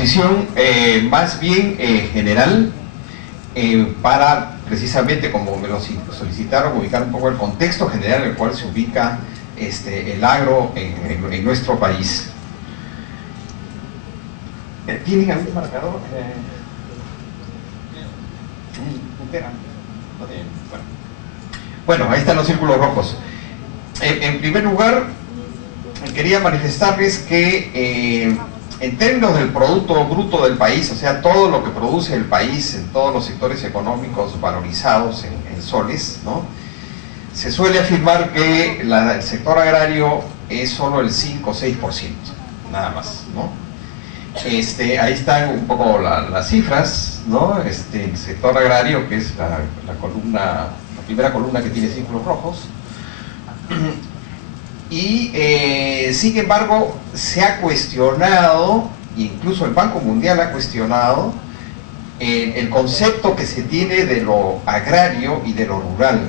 exposición más bien general para precisamente, como me lo solicitaron, ubicar un poco el contexto general en el cual se ubica el agro en nuestro país. ¿Tienen algún marcador? Bueno, ahí están los círculos rojos. En primer lugar, quería manifestarles que en términos del Producto Bruto del país, o sea, todo lo que produce el país en todos los sectores económicos valorizados en soles, ¿no?, se suele afirmar que el sector agrario es solo el 5 o 6%, nada más, ¿no? Ahí están un poco las cifras, ¿no? El sector agrario, que es la primera columna que tiene círculos rojos. Y sin embargo se ha cuestionado, incluso el Banco Mundial ha cuestionado el concepto que se tiene de lo agrario y de lo rural.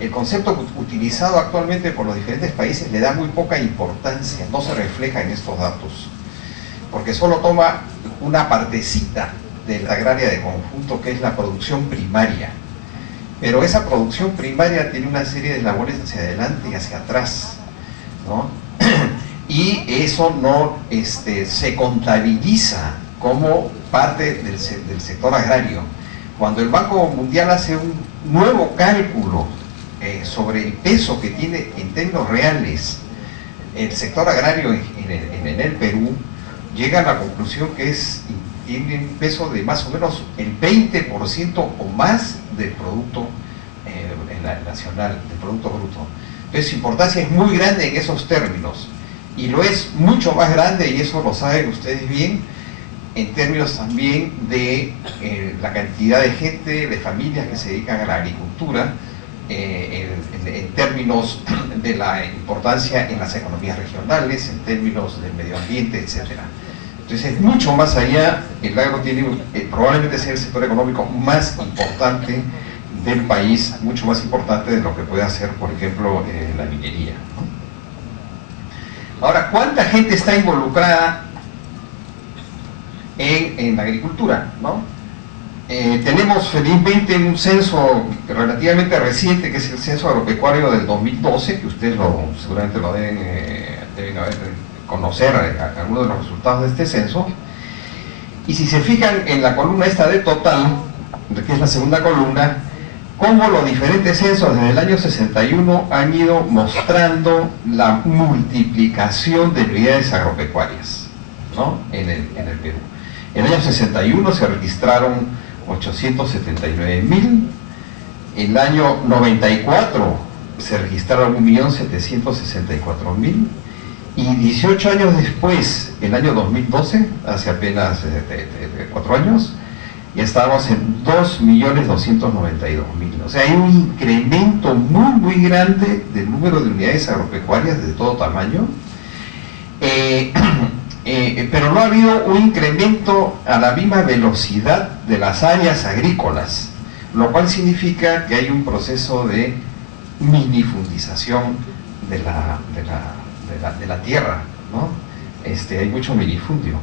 El concepto utilizado actualmente por los diferentes países le da muy poca importancia, no se refleja en estos datos, porque solo toma una partecita de la agraria de conjunto, que es la producción primaria. Pero esa producción primaria tiene una serie de labores hacia adelante y hacia atrás, ¿no? Y eso no se contabiliza como parte del sector agrario. Cuando el Banco Mundial hace un nuevo cálculo sobre el peso que tiene en términos reales el sector agrario en el Perú, llega a la conclusión que tiene un peso de más o menos el 20% o más del Producto Nacional, del Producto Bruto. Entonces su importancia es muy grande en esos términos, y lo es mucho más grande, y eso lo saben ustedes bien, en términos también de la cantidad de gente, de familias que se dedican a la agricultura, en términos de la importancia en las economías regionales, en términos del medio ambiente, etc. Entonces es mucho más allá. El agro tiene probablemente sea el sector económico más importante del país, mucho más importante de lo que puede hacer, por ejemplo, la minería, ¿no? Ahora, ¿cuánta gente está involucrada en la agricultura, ¿no? Tenemos felizmente un censo relativamente reciente, que es el censo agropecuario del 2012, que ustedes seguramente lo deben conocer algunos de los resultados de este censo. Y si se fijan en la columna esta de total, que es la segunda columna, cómo los diferentes censos desde el año 61 han ido mostrando la multiplicación de unidades agropecuarias, ¿no?, en el Perú. En el año 61 se registraron 879.000, en el año 94 se registraron 1.764.000, y 18 años después, el año 2012, hace apenas 4 años, ya estábamos en 2.292.000. O sea, hay un incremento muy grande del número de unidades agropecuarias de todo tamaño, pero no ha habido un incremento a la misma velocidad de las áreas agrícolas, lo cual significa que hay un proceso de minifundización de la tierra, ¿no? Hay mucho minifundio.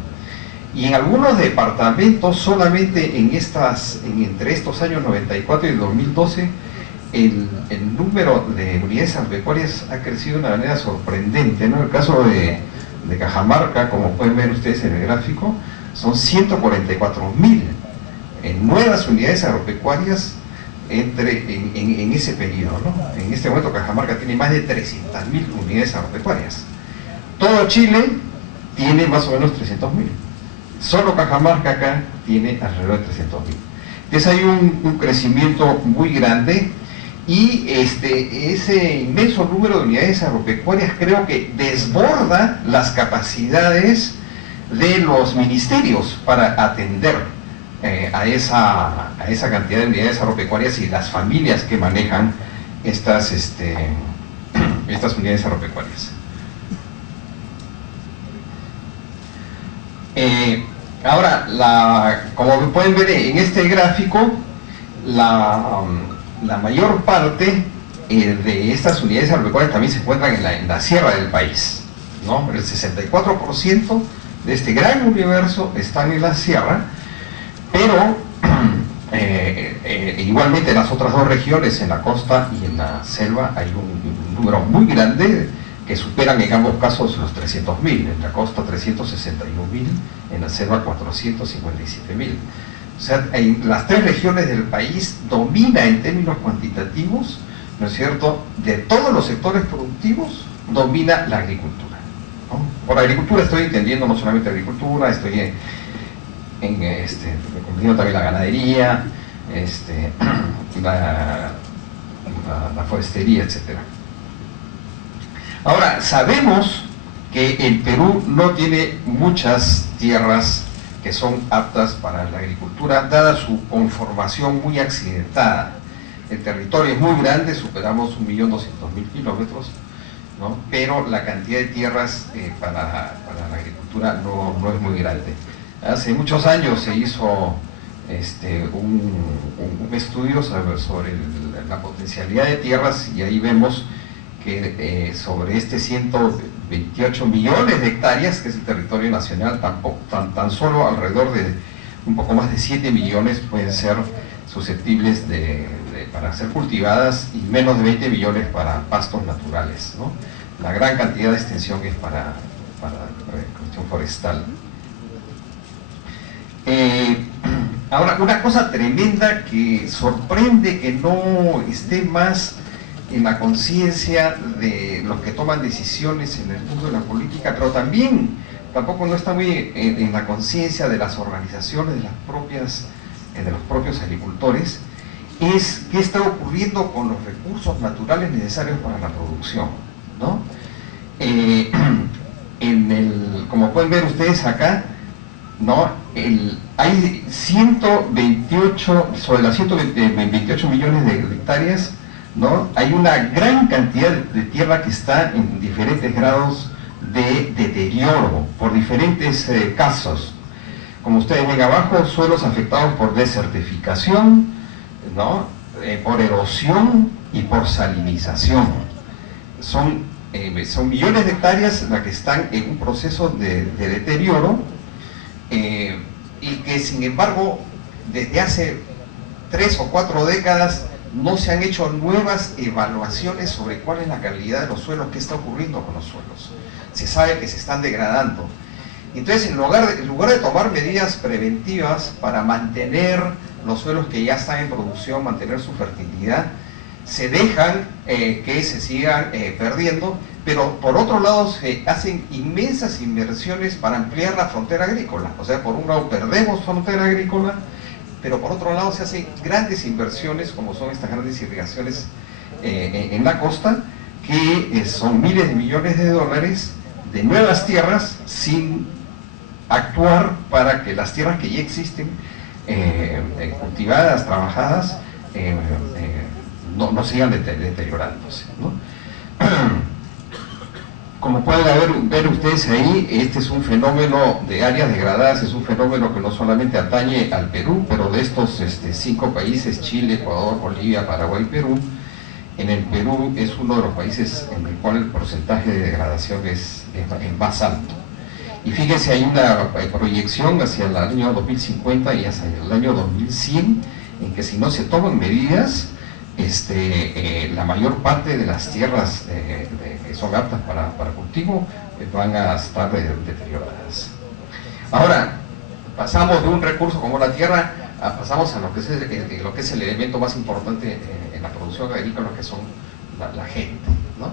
Y en algunos departamentos, solamente entre estos años 94 y 2012, el número de unidades agropecuarias ha crecido de una manera sorprendente, ¿no? En el caso de Cajamarca, como pueden ver ustedes en el gráfico, son 144.000 nuevas unidades agropecuarias en ese periodo, ¿no? En este momento Cajamarca tiene más de 300.000 unidades agropecuarias. Todo Chile tiene más o menos 300.000. Solo Cajamarca acá tiene alrededor de 300.000. Entonces hay un crecimiento muy grande, y ese inmenso número de unidades agropecuarias creo que desborda las capacidades de los ministerios para atender a esa cantidad de unidades agropecuarias y las familias que manejan estas unidades agropecuarias. Ahora, como pueden ver en este gráfico, la mayor parte de estas unidades agropecuarias también se encuentran en la sierra del país, ¿no? El 64% de este gran universo están en la sierra, pero igualmente en las otras dos regiones, en la costa y en la selva, hay un número muy grande que superan en ambos casos los 300.000, en la costa 361.000, en la selva 457.000. O sea, en las tres regiones del país domina en términos cuantitativos, ¿no es cierto?, de todos los sectores productivos, domina la agricultura, ¿no? Por agricultura estoy entendiendo no solamente agricultura, estoy comprendiendo también la ganadería, la forestería, etc. Ahora, sabemos que el Perú no tiene muchas tierras que son aptas para la agricultura, dada su conformación muy accidentada. El territorio es muy grande, superamos 1.200.000 kilómetros, ¿no? Pero la cantidad de tierras para la agricultura no es muy grande. Hace muchos años se hizo un estudio sobre la potencialidad de tierras, y ahí vemos que sobre 128 millones de hectáreas, que es el territorio nacional, tan solo alrededor de un poco más de 7 millones pueden ser susceptibles para ser cultivadas, y menos de 20 millones para pastos naturales, ¿no? La gran cantidad de extensión es para cuestión forestal. Ahora, una cosa tremenda que sorprende que no esté más en la conciencia de los que toman decisiones en el mundo de la política, pero tampoco no está muy en la conciencia de las organizaciones de los propios agricultores, es qué está ocurriendo con los recursos naturales necesarios para la producción, ¿no? Como pueden ver ustedes acá, ¿no? Hay 128, sobre las 128 millones de hectáreas, ¿no? Hay una gran cantidad de tierra que está en diferentes grados de deterioro por diferentes casos. Como ustedes ven abajo, suelos afectados por desertificación, ¿no? Por erosión y por salinización. Son millones de hectáreas las que están en un proceso de deterioro, y que sin embargo desde hace 3 o 4 décadas no se han hecho nuevas evaluaciones sobre cuál es la calidad de los suelos, qué está ocurriendo con los suelos. Se sabe que se están degradando. Entonces, en lugar de tomar medidas preventivas para mantener los suelos que ya están en producción, mantener su fertilidad, se dejan que se sigan perdiendo, pero por otro lado se hacen inmensas inversiones para ampliar la frontera agrícola. O sea, por un lado perdemos frontera agrícola, pero por otro lado se hacen grandes inversiones, como son estas grandes irrigaciones en la costa, que son miles de millones de dólares de nuevas tierras, sin actuar para que las tierras que ya existen, cultivadas, trabajadas, no sigan deteriorándose, ¿no? Como pueden ver ustedes ahí, este es un fenómeno de áreas degradadas, es un fenómeno que no solamente atañe al Perú, pero de estos 5 países, Chile, Ecuador, Bolivia, Paraguay, Perú, en el Perú es uno de los países en el cual el porcentaje de degradación es más alto. Y fíjense, hay una proyección hacia el año 2050 y hacia el año 2100, en que si no se toman medidas, la mayor parte de las tierras que son aptas para cultivo van a estar deterioradas. Ahora, pasamos de un recurso como la tierra, pasamos a lo que es el elemento más importante en la producción agrícola, que son la gente, ¿no?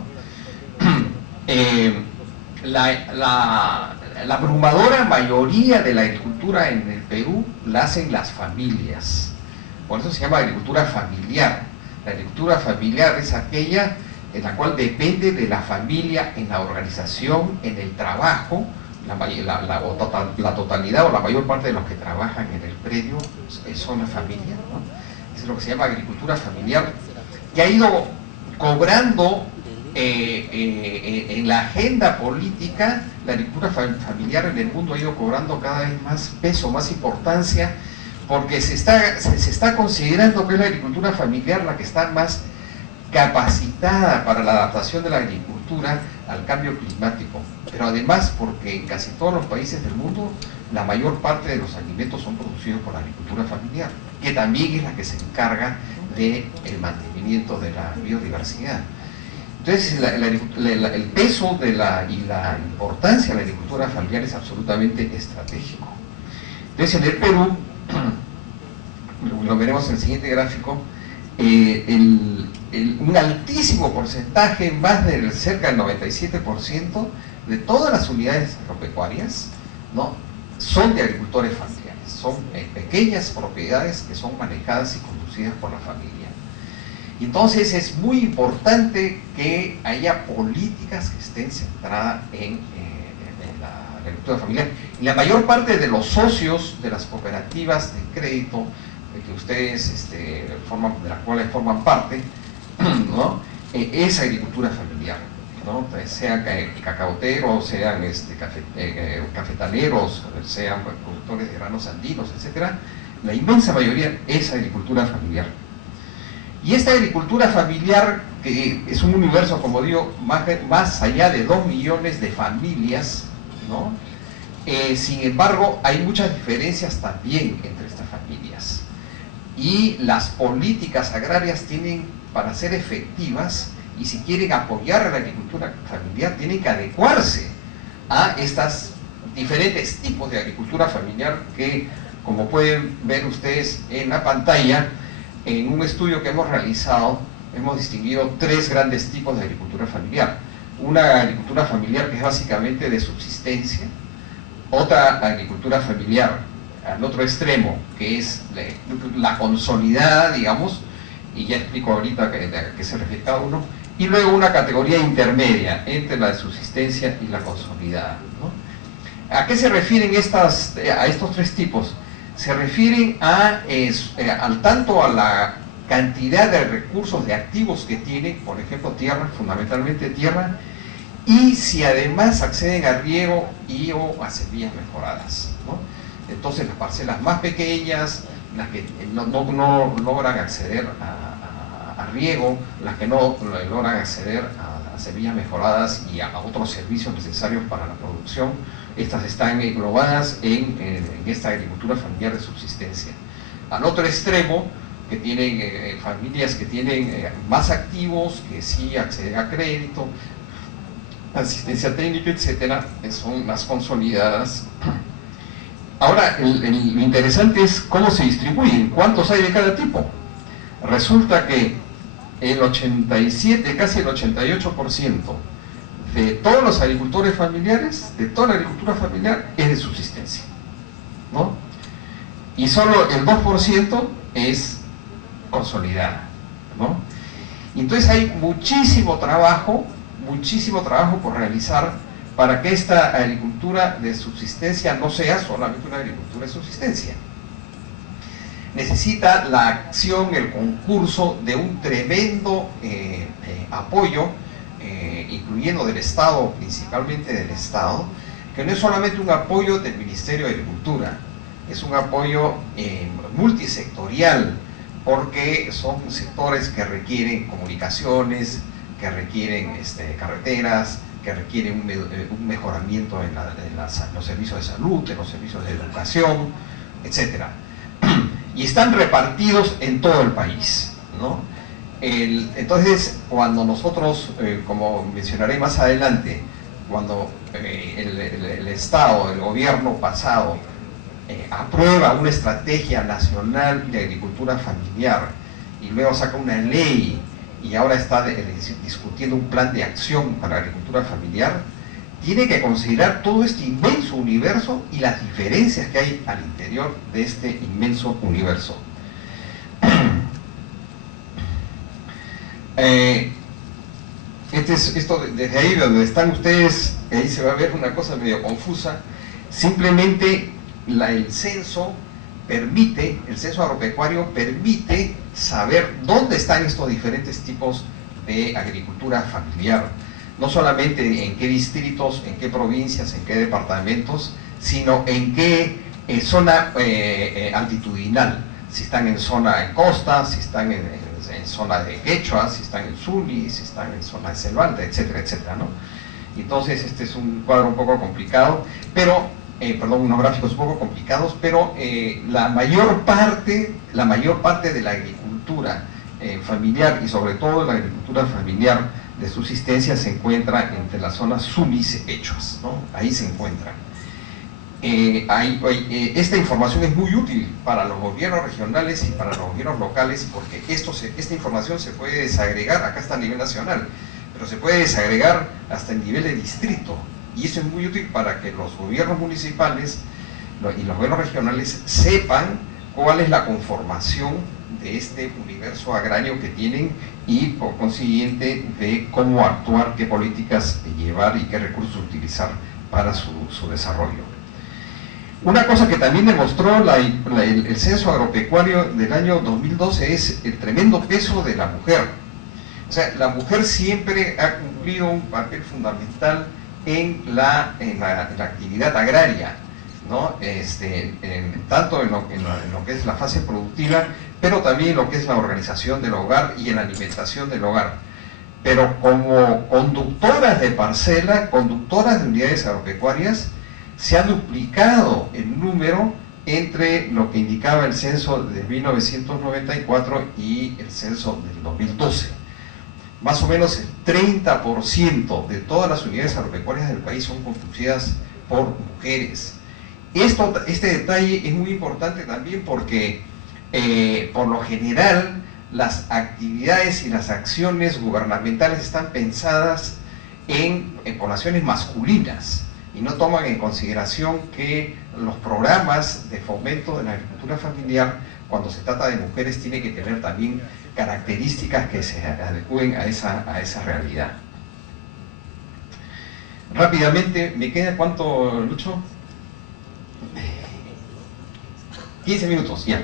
La abrumadora mayoría de la agricultura en el Perú la hacen las familias, por eso se llama agricultura familiar. La agricultura familiar es aquella en la cual depende de la familia en la organización, en el trabajo. La totalidad o la mayor parte de los que trabajan en el predio son la familia, ¿no? Es lo que se llama agricultura familiar, que ha ido cobrando en la agenda política. La agricultura familiar en el mundo ha ido cobrando cada vez más peso, más importancia, porque se está considerando que es la agricultura familiar la que está más capacitada para la adaptación de la agricultura al cambio climático, pero además porque en casi todos los países del mundo la mayor parte de los alimentos son producidos por la agricultura familiar, que también es la que se encarga del mantenimiento de la biodiversidad. Entonces el peso y la importancia de la agricultura familiar es absolutamente estratégico. Entonces en el Perú, lo veremos en el siguiente gráfico, un altísimo porcentaje, más del cerca del 97% de todas las unidades agropecuarias, ¿no?, son de agricultores familiares, son pequeñas propiedades que son manejadas y conducidas por la familia. Y entonces es muy importante que haya políticas que estén centradas en la agricultura familiar. Y la mayor parte de los socios de las cooperativas de crédito que ustedes de las cuales forman parte, ¿no?, es agricultura familiar, ¿no?, sean cacaoteros, sean cafetaleros, sean productores de granos andinos, etcétera. La inmensa mayoría es agricultura familiar. Y esta agricultura familiar, que es un universo, como digo, más allá de 2 millones de familias, ¿no?, sin embargo, hay muchas diferencias también entre estas familias. Y las políticas agrarias tienen, para ser efectivas, y si quieren apoyar a la agricultura familiar, tienen que adecuarse a estos diferentes tipos de agricultura familiar que, como pueden ver ustedes en la pantalla, en un estudio que hemos realizado, hemos distinguido 3 grandes tipos de agricultura familiar. Una agricultura familiar que es básicamente de subsistencia, otra agricultura familiar al otro extremo, que es la consolidada, digamos, y ya explico ahorita a qué se refiere cada uno, y luego una categoría intermedia entre la de subsistencia y la consolidada, ¿no? ¿A qué se refieren a estos 3 tipos? Se refieren tanto a la cantidad de recursos, de activos que tienen, por ejemplo, tierra, fundamentalmente tierra, y si además acceden a riego y o a semillas mejoradas, ¿no? Entonces las parcelas más pequeñas, las que no logran acceder a riego, las que no logran acceder a semillas mejoradas y a otros servicios necesarios para la producción, estas están englobadas en esta agricultura familiar de subsistencia. Al otro extremo, que tienen familias que tienen más activos, que sí acceden a crédito, asistencia técnica, etcétera, son las consolidadas. Ahora, lo interesante es cómo se distribuyen, cuántos hay de cada tipo. Resulta que el 87, casi el 88% de todos los agricultores familiares, de toda la agricultura familiar, es de subsistencia, ¿no? Y solo el 2% es consolidada, ¿no? Entonces hay muchísimo trabajo por realizar para que esta agricultura de subsistencia no sea solamente una agricultura de subsistencia. Necesita la acción, el concurso de un tremendo apoyo, incluyendo del Estado, principalmente del Estado, que no es solamente un apoyo del Ministerio de Agricultura, es un apoyo multisectorial, porque son sectores que requieren comunicaciones, que requieren carreteras, que requieren un mejoramiento en los servicios de salud, en los servicios de educación, etc. Y están repartidos en todo el país, ¿no? Entonces, cuando nosotros, como mencionaré más adelante, cuando el Estado, el gobierno pasado, aprueba una estrategia nacional de agricultura familiar y luego saca una ley y ahora está discutiendo un plan de acción para la agricultura familiar, tiene que considerar todo este inmenso universo y las diferencias que hay al interior de este inmenso universo. Esto desde ahí donde están ustedes, ahí se va a ver una cosa medio confusa. Simplemente el censo agropecuario permite saber dónde están estos diferentes tipos de agricultura familiar, no solamente en qué distritos, en qué provincias, en qué departamentos, sino en qué zona altitudinal, si están en zona en costa, si están en zona de Quechua, si están en Zuni, si están en zona de Selva Alta, etcétera, etcétera, ¿no? Entonces este es un cuadro un poco complicado, pero, perdón, unos gráficos un poco complicados, pero la mayor parte de la agricultura familiar, y sobre todo la agricultura familiar de subsistencia, se encuentra entre las zonas sumis-hechuas, ¿no? Ahí se encuentra. Esta información es muy útil para los gobiernos regionales y para los gobiernos locales, porque esta información se puede desagregar, acá está a nivel nacional, pero se puede desagregar hasta el nivel de distrito, y eso es muy útil para que los gobiernos municipales y los gobiernos regionales sepan cuál es la conformación de este universo agrario que tienen, y por consiguiente de cómo actuar, qué políticas llevar y qué recursos utilizar para su desarrollo. Una cosa que también demostró el censo agropecuario del año 2012 es el tremendo peso de la mujer. O sea, la mujer siempre ha cumplido un papel fundamental en la actividad agraria, ¿no? Tanto en lo que es la fase productiva, pero también en lo que es la organización del hogar y en la alimentación del hogar. Pero como conductoras de parcela, conductoras de unidades agropecuarias, se ha duplicado el número entre lo que indicaba el censo de 1994 y el censo del 2012. Más o menos el 30% de todas las unidades agropecuarias del país son conducidas por mujeres. Este detalle es muy importante también porque, por lo general, las actividades y las acciones gubernamentales están pensadas en poblaciones masculinas, y no toman en consideración que los programas de fomento de la agricultura familiar, cuando se trata de mujeres, tienen que tener también características que se adecúen a esa realidad. Rápidamente, ¿me queda cuánto, Lucho? 15 minutos, ya.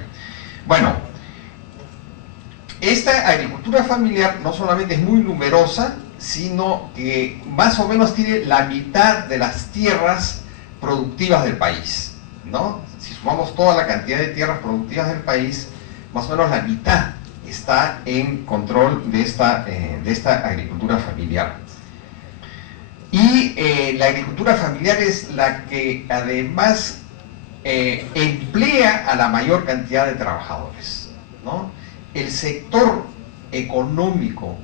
Bueno, esta agricultura familiar no solamente es muy numerosa, sino que más o menos tiene la mitad de las tierras productivas del país, ¿no? Si sumamos toda la cantidad de tierras productivas del país, más o menos la mitad está en control de esta agricultura familiar. Y la agricultura familiar es la que además emplea a la mayor cantidad de trabajadores, ¿no? El sector económico,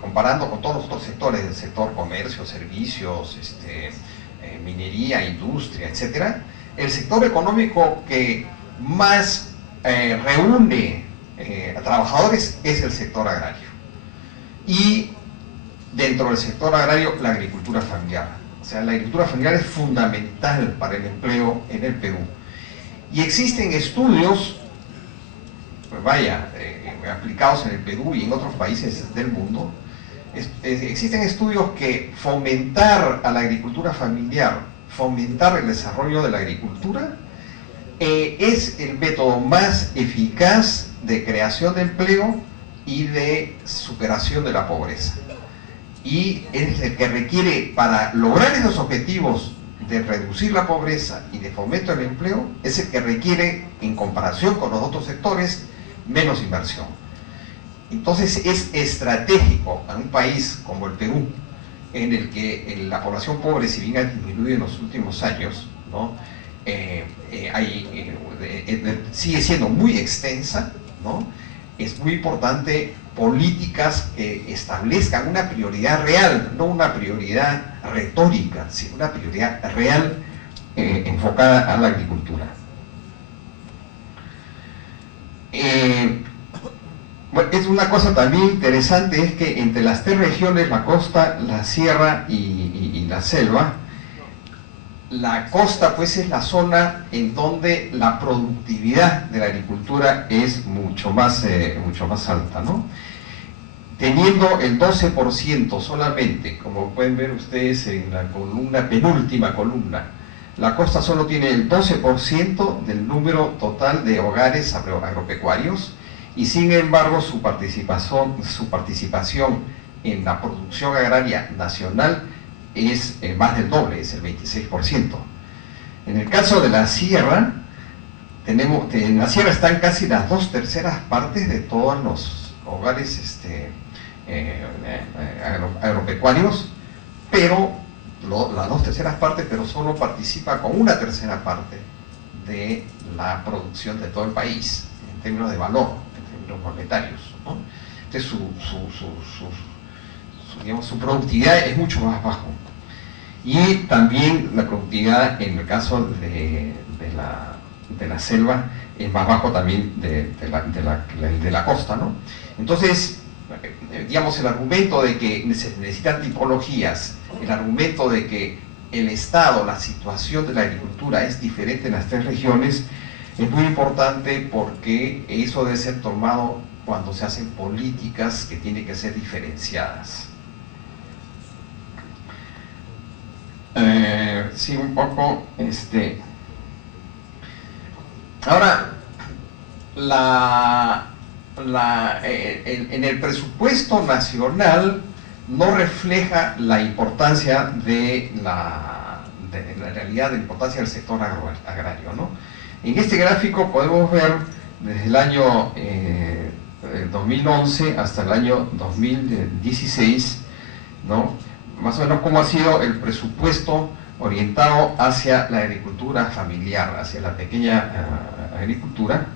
comparando con todos los otros sectores, del sector comercio, servicios, minería, industria, etc., el sector económico que más reúne a trabajadores es el sector agrario. Y dentro del sector agrario, la agricultura familiar. O sea, la agricultura familiar es fundamental para el empleo en el Perú. Y existen estudios, pues vaya, aplicados en el Perú y en otros países del mundo. Existen estudios que fomentar a la agricultura familiar, fomentar el desarrollo de la agricultura, es el método más eficaz de creación de empleo y de superación de la pobreza. Y es el que requiere, para lograr esos objetivos de reducir la pobreza y de fomento del empleo, es el que requiere, en comparación con los otros sectores, menos inversión. Entonces es estratégico a un país como el Perú, en el que la población pobre, si bien ha disminuido en los últimos años, ¿no? Sigue siendo muy extensa, ¿no? Es muy importante políticas que establezcan una prioridad real, no una prioridad retórica, sino una prioridad real enfocada a la agricultura. Bueno, es una cosa también interesante, es que entre las tres regiones, la costa, la sierra y la selva, la costa pues es la zona en donde la productividad de la agricultura es mucho más alta, ¿no? Teniendo el 12% solamente, como pueden ver ustedes en la columna, penúltima columna, la costa solo tiene el 12% del número total de hogares agropecuarios, y sin embargo su participación en la producción agraria nacional es más del doble, es el 26%. En el caso de la sierra, en la sierra están casi las 2/3 partes de todos los hogares agropecuarios, pero las 2/3 partes, pero solo participa con 1/3 parte de la producción de todo el país, en términos de valor, en términos monetarios, ¿no? Entonces digamos, su productividad es mucho más bajo. Y también la productividad en el caso de la selva es más bajo también de la costa, ¿no? Entonces, digamos, el argumento de que se necesitan tipologías, el argumento de que el estado, la situación de la agricultura es diferente en las 3 regiones, es muy importante porque eso debe ser tomado cuando se hacen políticas que tienen que ser diferenciadas. Sí, un poco, ahora, en el presupuesto nacional no refleja la importancia de la realidad, de la importancia del sector agrario, ¿no? En este gráfico podemos ver desde el año 2011 hasta el año 2016, ¿no? Más o menos cómo ha sido el presupuesto orientado hacia la agricultura familiar, hacia la pequeña agricultura,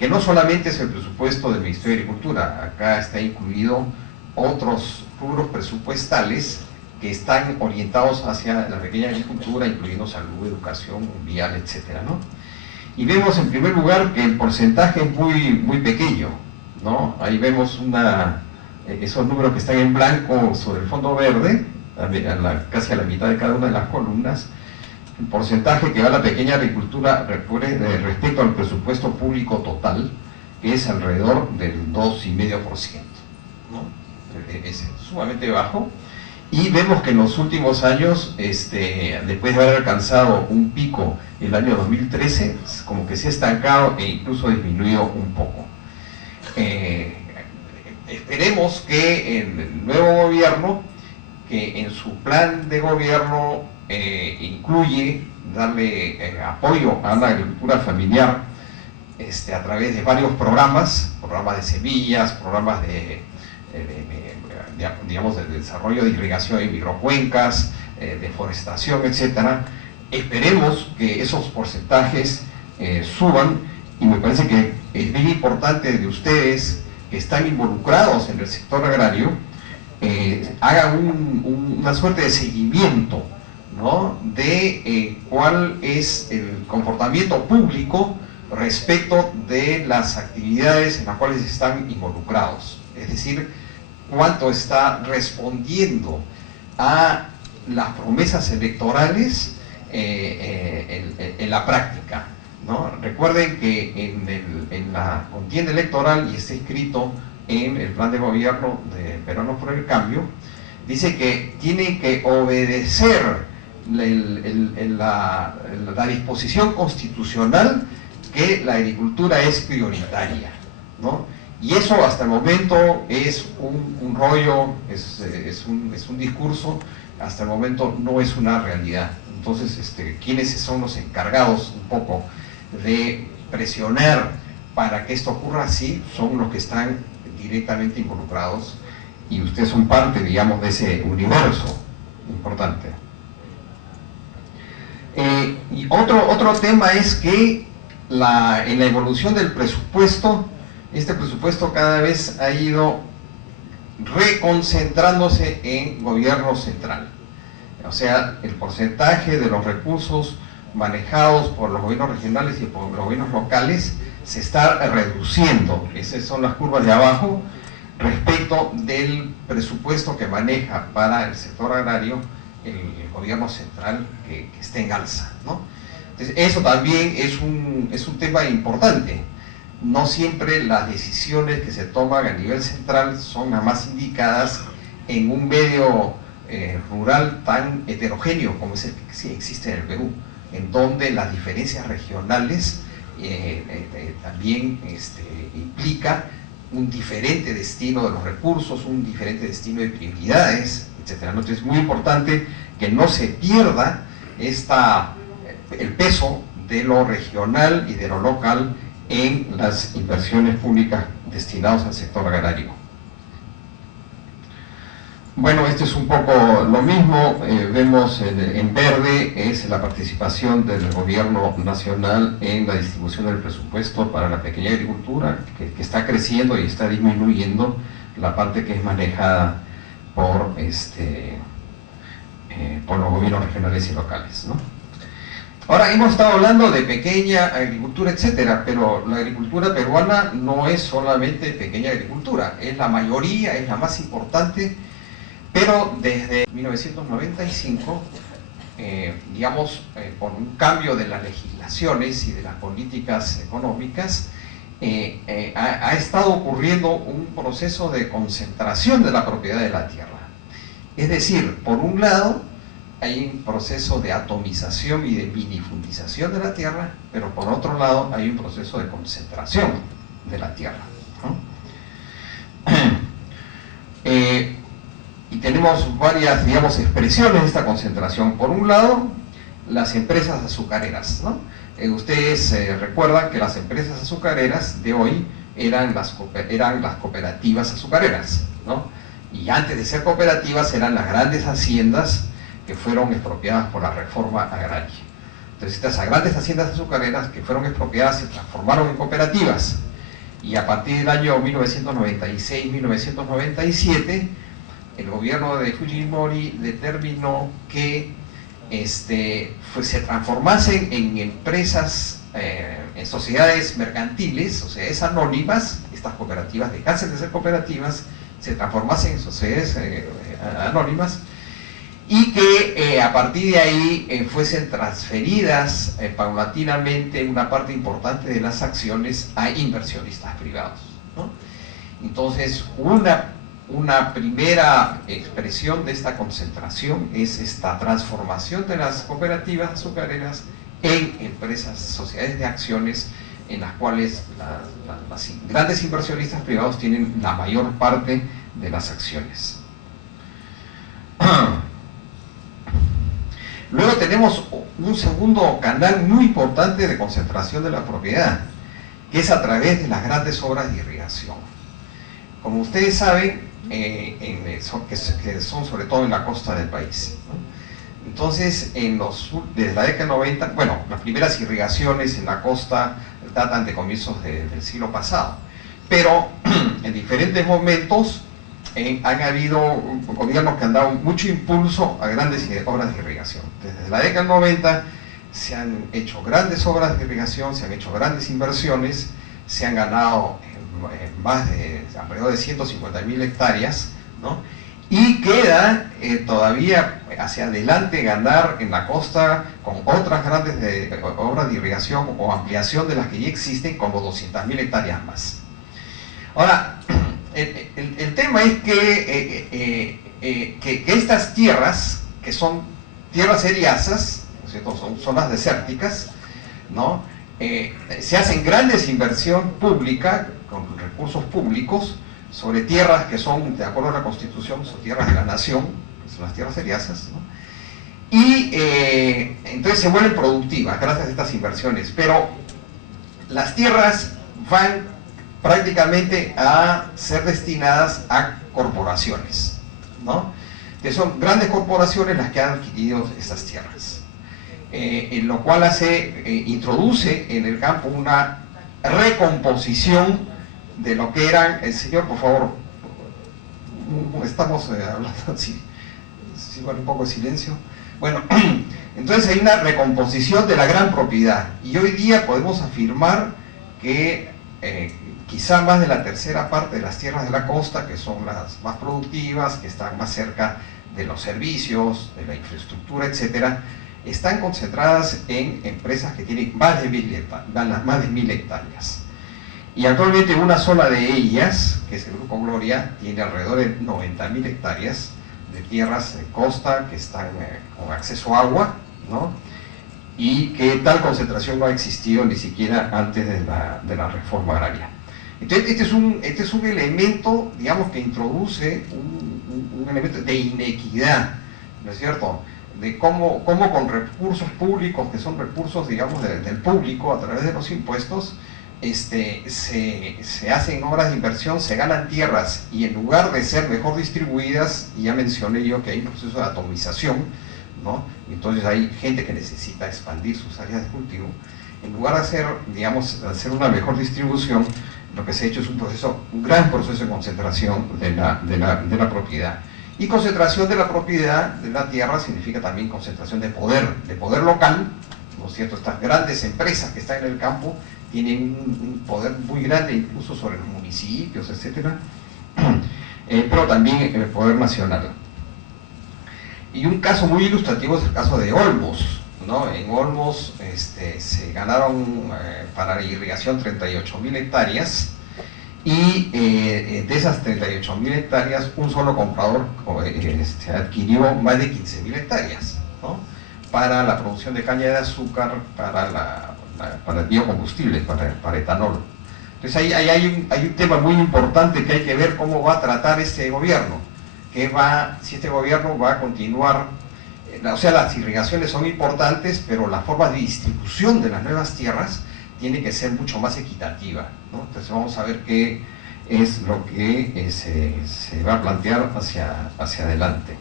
que no solamente es el presupuesto del Ministerio de Agricultura, acá está incluido otros rubros presupuestales que están orientados hacia la pequeña agricultura, incluyendo salud, educación, vial, etcétera, ¿no? Y vemos en primer lugar que el porcentaje es muy pequeño, ¿no? Ahí vemos esos números que están en blanco sobre el fondo verde, casi a la mitad de cada una de las columnas, el porcentaje que va a la pequeña agricultura respecto al presupuesto público total, que es alrededor del 2,5%, ¿no? Es sumamente bajo. Y vemos que en los últimos años, después de haber alcanzado un pico el año 2013, como que se ha estancado e incluso disminuido un poco. Esperemos que el nuevo gobierno, que en su plan de gobierno incluye darle apoyo a la agricultura familiar a través de varios programas de semillas, programas digamos, de desarrollo de irrigación y microcuencas, deforestación, etcétera. Esperemos que esos porcentajes suban, y me parece que es bien importante de ustedes que están involucrados en el sector agrario, hagan una suerte de seguimiento, ¿no?, de cuál es el comportamiento público respecto de las actividades en las cuales están involucrados. Es decir, cuánto está respondiendo a las promesas electorales en la práctica, ¿no? Recuerden que en la contienda electoral, y está escrito en el plan de gobierno de Peruanos por el Cambio, dice que tiene que obedecer la disposición constitucional que la agricultura es prioritaria, ¿no? Y eso hasta el momento es un rollo, es un discurso, hasta el momento no es una realidad. Entonces, ¿quiénes son los encargados un poco de presionar para que esto ocurra así? Son los que están directamente involucrados, y ustedes son parte, digamos, de ese universo importante. Y otro tema es que en la evolución del presupuesto, este presupuesto cada vez ha ido reconcentrándose en gobierno central. O sea, el porcentaje de los recursos manejados por los gobiernos regionales y por los gobiernos locales se está reduciendo. Esas son las curvas de abajo respecto del presupuesto que maneja para el sector agrario el gobierno central, que está en alza, ¿no? Entonces, eso también es un tema importante. No siempre las decisiones que se toman a nivel central son las más indicadas en un medio rural tan heterogéneo como es el que sí existe en el Perú, en donde las diferencias regionales también implica un diferente destino de los recursos, un diferente destino de prioridades, etc. Entonces es muy importante que no se pierda el peso de lo regional y de lo local en las inversiones públicas destinadas al sector agrario. Bueno, este es un poco lo mismo. Vemos en verde es la participación del gobierno nacional en la distribución del presupuesto para la pequeña agricultura, que está creciendo y está disminuyendo la parte que es manejada por, por los gobiernos regionales y locales, ¿no? Ahora, hemos estado hablando de pequeña agricultura, etcétera, pero la agricultura peruana no es solamente pequeña agricultura, es la mayoría, es la más importante. Pero desde 1995, por un cambio de las legislaciones y de las políticas económicas, ha estado ocurriendo un proceso de concentración de la propiedad de la tierra. Es decir, por un lado, hay un proceso de atomización y de minifundización de la tierra, pero por otro lado hay un proceso de concentración de la tierra, ¿no? Y tenemos varias, digamos, expresiones de esta concentración. Por un lado, las empresas azucareras, ¿no? Ustedes recuerdan que las empresas azucareras de hoy eran las cooperativas azucareras, ¿no? Y antes de ser cooperativas eran las grandes haciendas que fueron expropiadas por la reforma agraria. Entonces estas grandes haciendas azucareras que fueron expropiadas se transformaron en cooperativas. Y a partir del año 1996-1997, el gobierno de Fujimori determinó que se transformasen en empresas, en sociedades mercantiles, sociedades anónimas. Estas cooperativas dejasen de ser cooperativas, se transformasen en sociedades anónimas, y que a partir de ahí fuesen transferidas paulatinamente una parte importante de las acciones a inversionistas privados, ¿no? Entonces, una primera expresión de esta concentración es esta transformación de las cooperativas azucareras en empresas, sociedades de acciones, en las cuales las grandes inversionistas privados tienen la mayor parte de las acciones. Luego tenemos un segundo canal muy importante de concentración de la propiedad, que es a través de las grandes obras de irrigación. Como ustedes saben, que son sobre todo en la costa del país, ¿no? Entonces, desde la década 90, bueno, las primeras irrigaciones en la costa datan de comienzos del siglo pasado, pero en diferentes momentos han habido gobiernos que han dado mucho impulso a grandes obras de irrigación. Desde la década 90 se han hecho grandes obras de irrigación, se han hecho grandes inversiones, se han ganado más de alrededor de 150.000 hectáreas, ¿no? Y queda todavía hacia adelante ganar en la costa con otras grandes obras de irrigación o ampliación de las que ya existen, como 200.000 hectáreas más. Ahora, el tema es que estas tierras, que son tierras eriazas, ¿no es cierto? Son zonas desérticas, ¿no? Se hacen grandes inversión pública con recursos públicos sobre tierras que son, de acuerdo a la Constitución, son tierras de la nación, que son las tierras eriazas, ¿no? Y entonces se vuelven productivas gracias a estas inversiones, pero las tierras van prácticamente a ser destinadas a corporaciones, ¿no? Que son grandes corporaciones las que han adquirido estas tierras, en lo cual introduce en el campo una recomposición de lo que eran. Señor, por favor, estamos hablando así, vale un poco de silencio. Bueno, entonces hay una recomposición de la gran propiedad, y hoy día podemos afirmar que quizá más de la tercera parte de las tierras de la costa, que son las más productivas, que están más cerca de los servicios, de la infraestructura, etcétera, están concentradas en empresas que tienen más de 1.000 hectáreas. Y actualmente una sola de ellas, que es el Grupo Gloria, tiene alrededor de 90.000 hectáreas de tierras de costa que están con acceso a agua, ¿no? Y que tal concentración no ha existido ni siquiera antes de la reforma agraria. Entonces, este es un elemento, digamos, que introduce un elemento de inequidad, ¿no es cierto?, de cómo con recursos públicos, que son recursos, digamos, del público a través de los impuestos, se hacen obras de inversión, se ganan tierras y en lugar de ser mejor distribuidas, ya mencioné yo que hay un proceso de atomización, ¿no? Entonces hay gente que necesita expandir sus áreas de cultivo. En lugar de hacer, digamos, hacer una mejor distribución, lo que se ha hecho es un gran proceso de concentración de la propiedad. Y concentración de la propiedad de la tierra significa también concentración de poder local, ¿no es cierto? Estas grandes empresas que están en el campo tienen un poder muy grande incluso sobre los municipios, etcétera, pero también el poder nacional. Y un caso muy ilustrativo es el caso de Olmos, ¿no? En Olmos se ganaron para la irrigación 38.000 hectáreas y de esas 38.000 hectáreas un solo comprador adquirió más de 15.000 hectáreas, ¿no? Para la producción de caña de azúcar, para el biocombustible, para etanol. Entonces ahí hay un tema muy importante que hay que ver cómo va a tratar este gobierno, si este gobierno va a continuar, o sea, las irrigaciones son importantes, pero la forma de distribución de las nuevas tierras tiene que ser mucho más equitativa, ¿no? Entonces vamos a ver qué es lo que se va a plantear hacia adelante.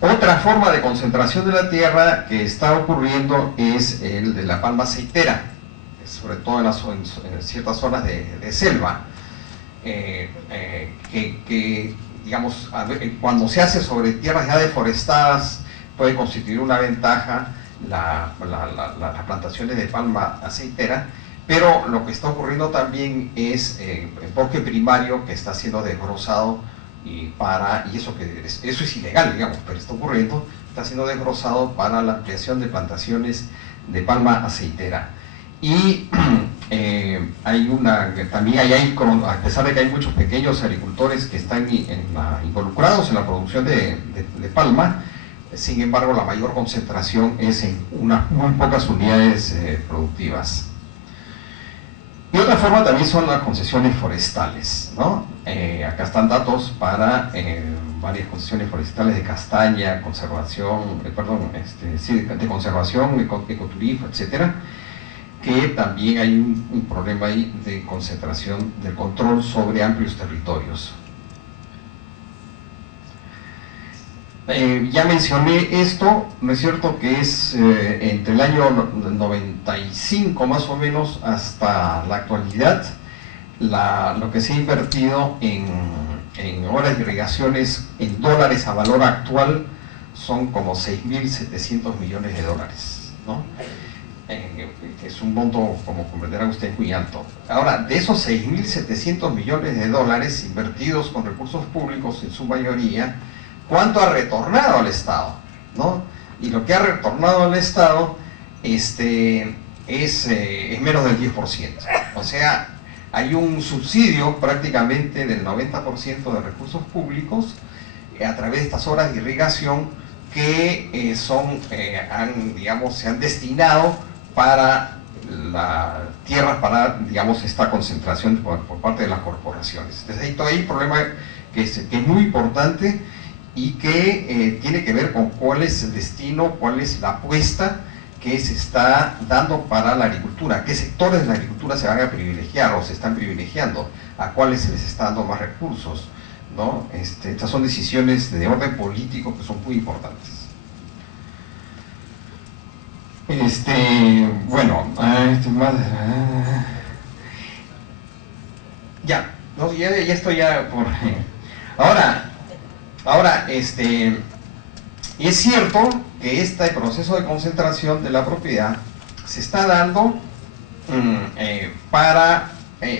Otra forma de concentración de la tierra que está ocurriendo es el de la palma aceitera, sobre todo en ciertas zonas de selva, digamos, cuando se hace sobre tierras ya deforestadas puede constituir una ventaja las plantaciones de palma aceitera, pero lo que está ocurriendo también es el bosque primario que está siendo desbrozado y eso es ilegal, digamos, pero está ocurriendo, está siendo desbrozado para la ampliación de plantaciones de palma aceitera. Y a pesar de que hay muchos pequeños agricultores que están involucrados en la producción de palma, sin embargo la mayor concentración es en unas muy pocas unidades productivas. Y otra forma también son las concesiones forestales, ¿no? Acá están datos para varias concesiones forestales de castaña, conservación, de conservación, ecoturismo, etcétera, que también hay un problema ahí de concentración del control sobre amplios territorios. Ya mencioné esto, ¿no es cierto?, que es entre el año 95 más o menos hasta la actualidad, lo que se ha invertido en obras de irrigaciones en dólares a valor actual son como 6.700 millones de dólares, ¿no? Es un monto, como comprenderán ustedes, muy alto. Ahora, de esos 6.700 millones de dólares invertidos con recursos públicos en su mayoría, ¿cuánto ha retornado al Estado? ¿No? Y lo que ha retornado al Estado es menos del 10%. O sea, hay un subsidio prácticamente del 90% de recursos públicos a través de estas obras de irrigación que se han destinado para tierras para, digamos, esta concentración por parte de las corporaciones. Entonces hay un problema que es muy importante y que tiene que ver con cuál es el destino, cuál es la apuesta que se está dando para la agricultura, qué sectores de la agricultura se van a privilegiar o se están privilegiando, a cuáles se les está dando más recursos, ¿no? Estas son decisiones de orden político que son muy importantes. Ya estoy por... Ahora, y es cierto que este proceso de concentración de la propiedad se está dando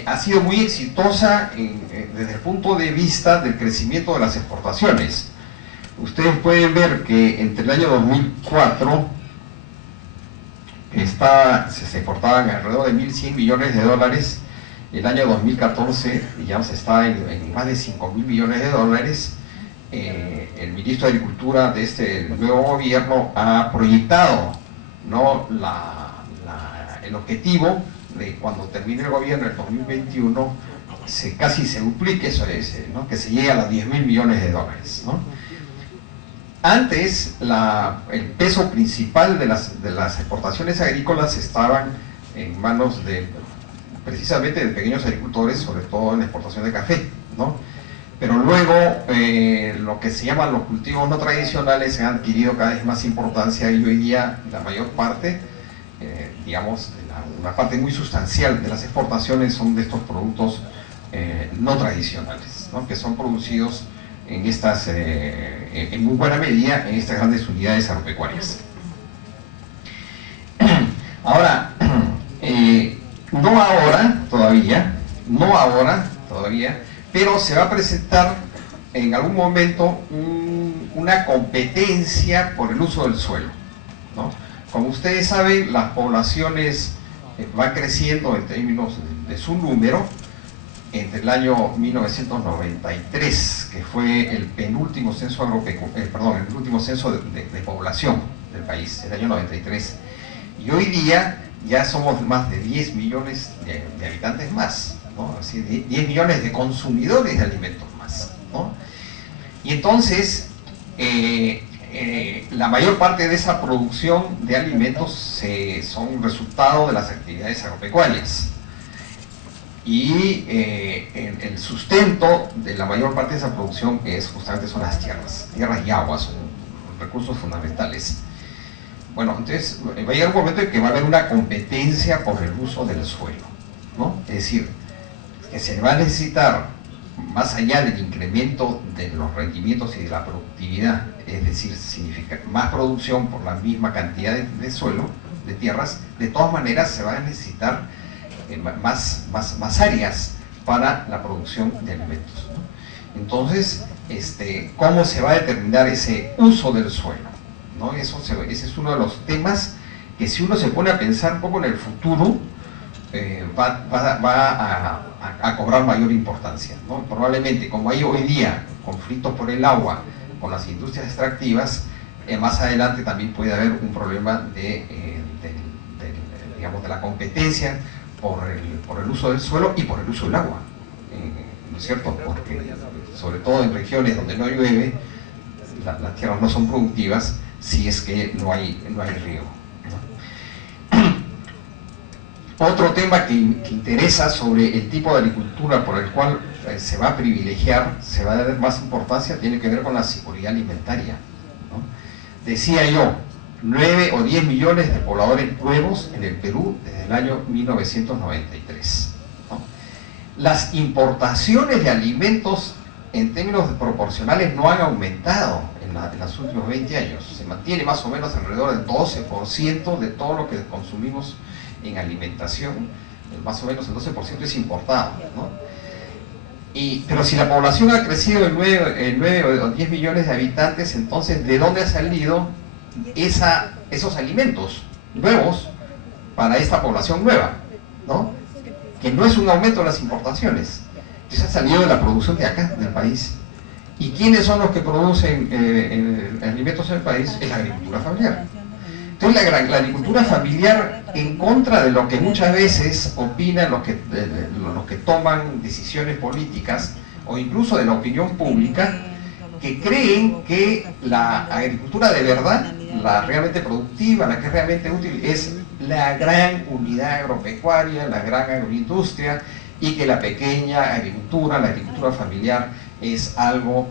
ha sido muy exitosa desde el punto de vista del crecimiento de las exportaciones. Ustedes pueden ver que entre el año 2004 se exportaban alrededor de 1.100 millones de dólares, el año 2014 ya se está en más de 5.000 millones de dólares. El ministro de Agricultura de este nuevo gobierno ha proyectado, ¿no?, el objetivo de cuando termine el gobierno en el 2021 casi se duplique eso, ¿no?, que se llegue a los 10.000 millones de dólares, ¿no? Antes el peso principal de las exportaciones agrícolas estaban en manos de, precisamente de pequeños agricultores, sobre todo en la exportación de café, ¿no? Pero luego lo que se llaman los cultivos no tradicionales han adquirido cada vez más importancia y hoy día la mayor parte, digamos, una parte muy sustancial de las exportaciones son de estos productos no tradicionales, ¿no? Que son producidos en estas, en muy buena medida en estas grandes unidades agropecuarias. Ahora, no ahora todavía, pero se va a presentar en algún momento una competencia por el uso del suelo, ¿no? Como ustedes saben, las poblaciones van creciendo en términos de su número. Entre el año 1993, que fue el penúltimo censo el último censo de población del país, el año 93, y hoy día ya somos más de 10 millones de habitantes más, ¿no? Así, 10 millones de consumidores de alimentos más, ¿no? Y entonces, la mayor parte de esa producción de alimentos son resultado de las actividades agropecuarias. Y el sustento de la mayor parte de esa producción justamente son las tierras y agua, son recursos fundamentales. Bueno, entonces va a llegar un momento en que va a haber una competencia por el uso del suelo, ¿no? Es decir, que se va a necesitar, más allá del incremento de los rendimientos y de la productividad, es decir, significa más producción por la misma cantidad de suelo, de tierras, de todas maneras se van a necesitar más áreas para la producción de alimentos, ¿no? Entonces, ¿cómo se va a determinar ese uso del suelo, ¿no? Ese es uno de los temas que, si uno se pone a pensar un poco en el futuro, va a cobrar mayor importancia, ¿no? Probablemente, como hay hoy día conflictos por el agua con las industrias extractivas, más adelante también puede haber un problema digamos, de la competencia por el uso del suelo y por el uso del agua, ¿no es cierto? Porque sobre todo en regiones donde no llueve, las tierras no son productivas si es que no hay riego, ¿no? Otro tema que interesa sobre el tipo de agricultura por el cual se va a privilegiar, se va a dar más importancia, tiene que ver con la seguridad alimentaria, ¿no? Decía yo, 9 o 10 millones de pobladores nuevos en el Perú desde el año 1993, ¿no? Las importaciones de alimentos en términos proporcionales no han aumentado en los últimos 20 años. Se mantiene más o menos alrededor del 12% de todo lo que consumimos en alimentación, más o menos el 12% es importado, ¿no? Pero si la población ha crecido en 9 o 10 millones de habitantes, entonces ¿de dónde ha salido esos alimentos nuevos para esta población nueva, ¿no? Que no es un aumento de las importaciones, eso ha salido de la producción de acá, del país. ¿Y quiénes son los que producen alimentos en el país? Es la agricultura familiar. Entonces la agricultura familiar, en contra de lo que muchas veces opinan los que toman decisiones políticas, o incluso de la opinión pública, que creen que la agricultura de verdad, la realmente productiva, la que es realmente útil, es la gran unidad agropecuaria, la gran agroindustria, y que la pequeña agricultura, la agricultura familiar, es algo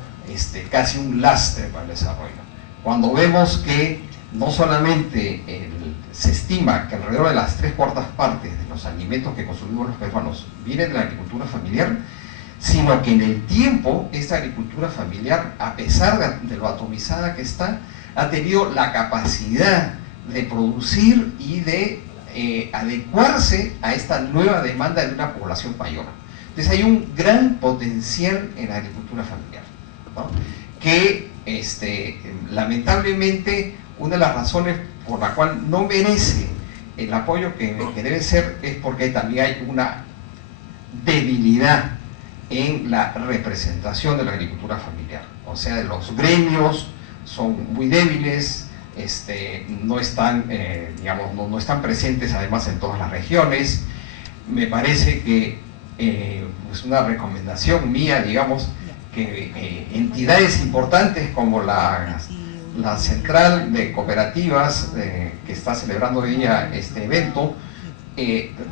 casi un lastre para el desarrollo. Cuando vemos que no solamente se estima que alrededor de las 3/4 partes de los alimentos que consumimos los peruanos vienen de la agricultura familiar, sino que en el tiempo esta agricultura familiar, a pesar de lo atomizada que está, ha tenido la capacidad de producir y de adecuarse a esta nueva demanda de una población mayor. Entonces hay un gran potencial en la agricultura familiar, ¿no? Que lamentablemente una de las razones por la cual no merece el apoyo que debe ser es porque también hay una debilidad en la representación de la agricultura familiar. O sea, los gremios son muy débiles, no están, digamos, no están presentes además en todas las regiones. Me parece que es una recomendación mía, digamos, que entidades importantes como la Central de Cooperativas, que está celebrando hoy día este evento,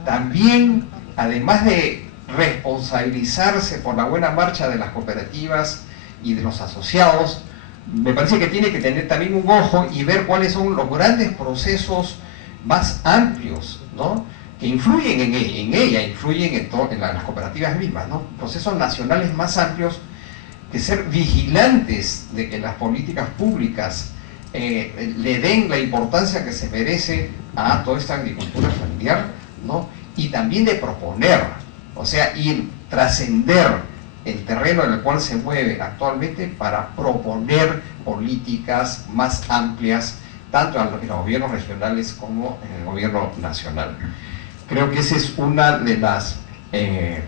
también, además de responsabilizarse por la buena marcha de las cooperativas y de los asociados, me parece que tiene que tener también un ojo y ver cuáles son los grandes procesos más amplios, ¿no?, que influyen en ella, influyen en las cooperativas mismas, ¿no?, procesos nacionales más amplios, que ser vigilantes de que las políticas públicas le den la importancia que se merece a toda esta agricultura familiar, ¿no?, y también de proponer, o sea, ir trascender el terreno en el cual se mueve actualmente para proponer políticas más amplias, tanto en los gobiernos regionales como en el gobierno nacional. Creo que esa es una de las... en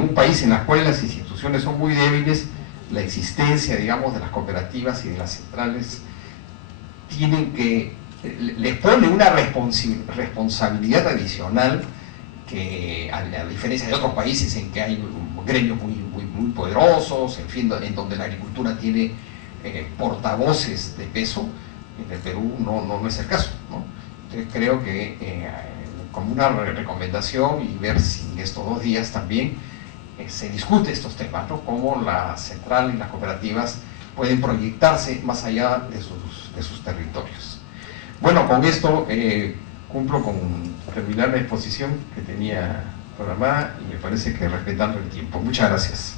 un país en el cual las instituciones son muy débiles, la existencia, digamos, de las cooperativas y de las centrales les pone una responsabilidad adicional, que a diferencia de otros países en que hay gremios muy poderosos, en fin, en donde la agricultura tiene portavoces de peso, en el Perú no es el caso, ¿no? Entonces creo que como una recomendación, y ver si en estos 2 días también se discute estos temas, ¿no?, cómo la central y las cooperativas pueden proyectarse más allá de sus territorios. Bueno, con esto cumplo con terminar la exposición que tenía programada, y me parece que respetando el tiempo. Muchas gracias.